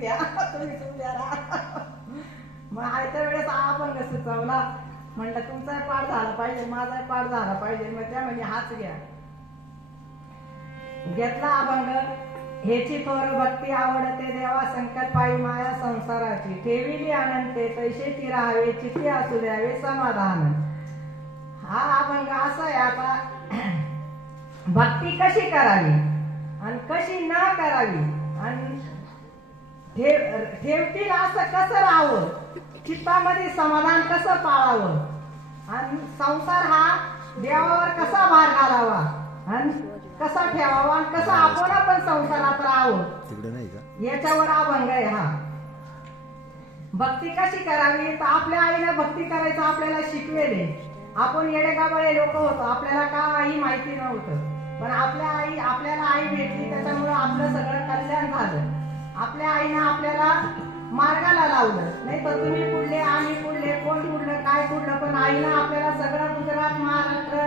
द्या तुम्हीच उभ्या राहा मग आयत्या वेळेस आपण कसं चावला? म्हणलं तुमचाही पाठ झाला पाहिजे माझाही पाठ झाला पाहिजे मग त्या म्हणजे हाच घ्या. घेतला अभंग हेची थोर भक्ती आवडते देवा संकल्पाई माया संसाराची. ठेविली अनंते तैसे ती राहावे चिती असू द्यावे समाधान. हा अभंग असा आहे आता भक्ती कशी करावी? आणि कशी ना करावी? आणि ठेवतील असं कसं राहावं? चित्तामध्ये समाधान कसं पाळावं? आणि संसार हा देवावर कसा भार घालावा? आणि कसा ठेवावा? आणि कसा आपण पण संसारात राहावं? तिकडे नाही का? याच्यावर अभंग आहे हा. भक्ती कशी करावी? तर आपल्या आईनं भक्ती करायचं आपल्याला शिकवेले. आपण येडेगाबाळे लोक होतो. आपल्याला काही माहिती नव्हतं. पण आपल्या आई आपल्याला आई भेटली. त्याच्यामुळे आपलं सगळं कल्याण नाही तर तुम्ही कुठले आम्ही कुठले कोण कुठलं काय कुठलं पण आईनं आपल्याला सगळं गुजरात महाराष्ट्र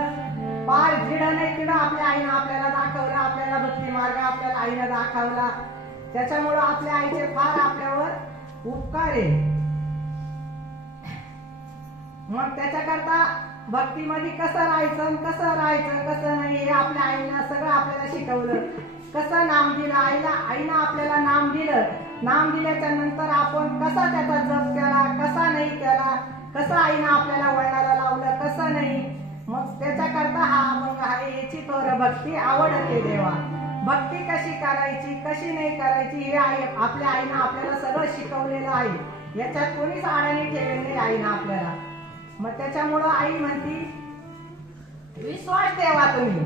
पार जिडं नाही तिडं आपल्या आईनं आपल्याला दाखवलं आपल्याला भक्ती मार्ग आपल्याला आईनं दाखवला. त्याच्यामुळं आपल्या आईचे फार आपल्यावर उपकार आहे. मग त्याच्याकरता भक्तीमध्ये कसं राहायचं कसं राहायचं कसं नाही हे आपल्या आईनं सगळं आपल्याला शिकवलं. कसं नाम दिलं आईला आई दिलं नाम दिल्याच्या नंतर आपण कसा त्याचा जप केला कसा नाही केला कसं आईनं आपल्याला वळणाला लावलं कसं नाही? मग त्याच्याकरता हा अभंग आहे याची तोर भक्ती आवडते देवा. भक्ती कशी करायची कशी नाही करायची हे आई आपल्या आईनं आपल्याला सगळं शिकवलेलं आहे. याच्यात कोणीच आळ्याने ठेवलेली नाही आईनं आपल्याला. मग त्याच्यामुळं आई म्हणती विश्वास ठेवा तुम्ही.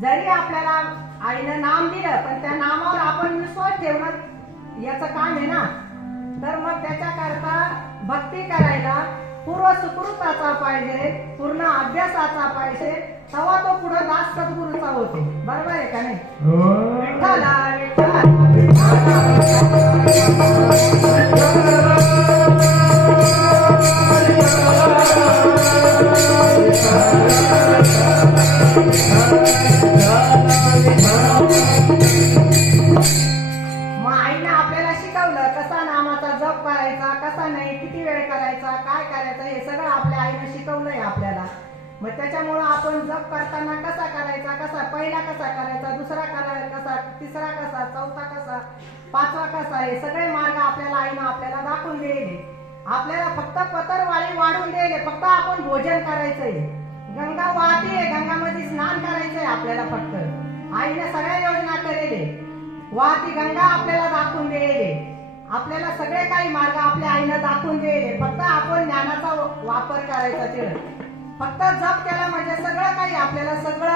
जरी आपल्याला आईनं नाम दिलं पण त्या नामावर आपण विश्वास ठेवणं याचं काम आहे ना? तर मग त्याच्याकरता भक्ती करायला पूर्व सुकृताचा पाहिजे पूर्ण अभ्यासाचा पाहिजे तेव्हा तो पुढे दास सद्गुरूचा होतो. बरोबर आहे का नाही? हे सगळं आपल्या आईनं शिकवलंय आपल्याला. मग त्याच्यामुळं आपण जप करताना कसा करायचा कसा पहिला कसा करायचा दुसरा करायचा कसा तिसरा कसा चौथा कसा पाचवा कसा हे सगळे मार्ग आपल्याला आईनं आपल्याला दाखवून दिलेले. आपल्याला फक्त पतरवाळी वाढून दिले फक्त आपण भोजन करायचंय. गंगा वाहतीये गंगामध्ये स्नान करायचंय आपल्याला फक्त. आईने सगळ्या योजना केलेले वाहती गंगा आपल्याला दाखवून दिलेले. आपल्याला सगळे काही मार्ग आपल्या आईनं दाखवून दिले फक्त आपण ज्ञानाचा वापर करायचा तिथं फक्त जप केला म्हणजे सगळं काही आपल्याला सगळं